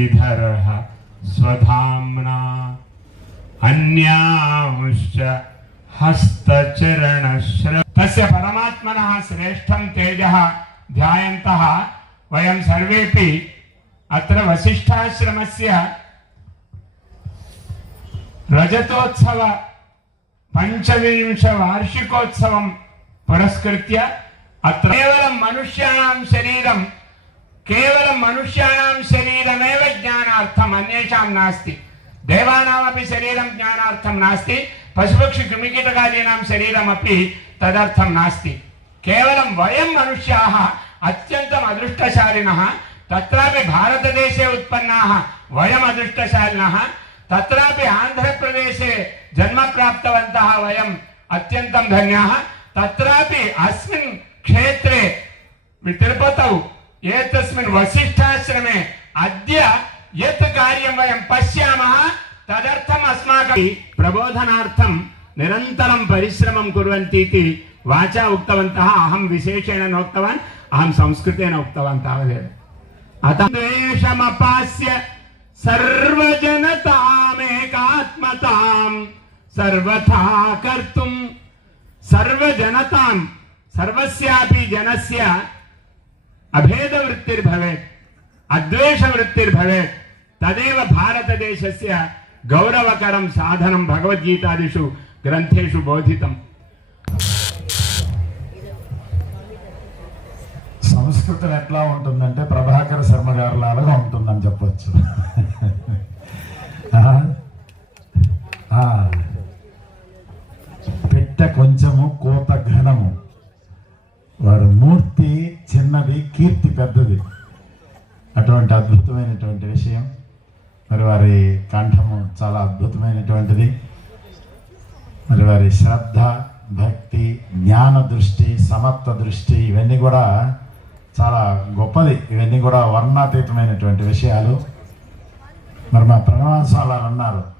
श्रीधरः स्वधाम्ना अन्यांश्च हस्तचरणश्र तस्य परमात्मनः श्रेष्ठं तेजः ध्यायन्तः वयं सर्वेपि अत्र वसिष्ठाश्रमस्य रजतोत्सव पंचविंश वार्षिकोत्सवं पुरस्कृत्य अत्र केवलं मनुष्याणां शरीरमेव ज्ञानार्थम् अन्येषां नास्ति। देवानामपि शरीरं ज्ञानार्थं नास्ति, पशुपक्षि कृमिकीटकादीनां शरीरमपि तदर्थं नास्ति। केवलं वयं मनुष्याः अत्यन्तम् अदृष्टशालिनः, तत्रापि भारतदेशे उत्पन्नाः वयम् अदृष्टशालिनः, तत्रापि आन्ध्रप्रदेशे जन्म प्राप्तवन्तः वयम् अत्यन्तं धन्याः। तत्रापि अस्मिन् क्षेत्रे तिरुपतौ एतस्मिन् वसिष्ठाश्रमे अद्य यत् कार्यं वयं पश्यामः तदर्थम् अस्माकं प्रबोधनार्थं निरन्तरं परिश्रमं कुर्वन्ति इति वाचा उक्तवन्तः। अहं विशेषेण नोक्तवान्, अहं संस्कृतेन उक्तवान् तावदेव। अतः द्वेषमपास्य सर्वजनतामेकात्मतां सर्वथा कर्तुं सर्वजनतां सर्वस्यापि जनस्य अभेदवृत्तिर्भवेत्, अद्वेषवृत्तिर्भवेत्। तदेव भारतदेशस्य गौरवकरं साधनं भगवद्गीतादिषु ग्रन्थेषु बोधितम्। సంస్కృతం ఎట్లా ఉంటుందంటే ప్రభాకర్ శర్మ గారి లాగా ఉంటుందని చెప్పొచ్చు. పెట్ట కొంచెము కోత ఘనము, వారి మూర్తి చిన్నది కీర్తి పెద్దది. అటువంటి అద్భుతమైనటువంటి విషయం. మరి వారి కంఠము చాలా అద్భుతమైనటువంటిది. మరి వారి శ్రద్ధ, భక్తి, జ్ఞాన దృష్టి, సమత్వ దృష్టి ఇవన్నీ కూడా చాలా గొప్పది. ఇవన్నీ కూడా వర్ణాతీతమైనటువంటి విషయాలు. మరి మా ప్రణవాసాలు అన్నారు,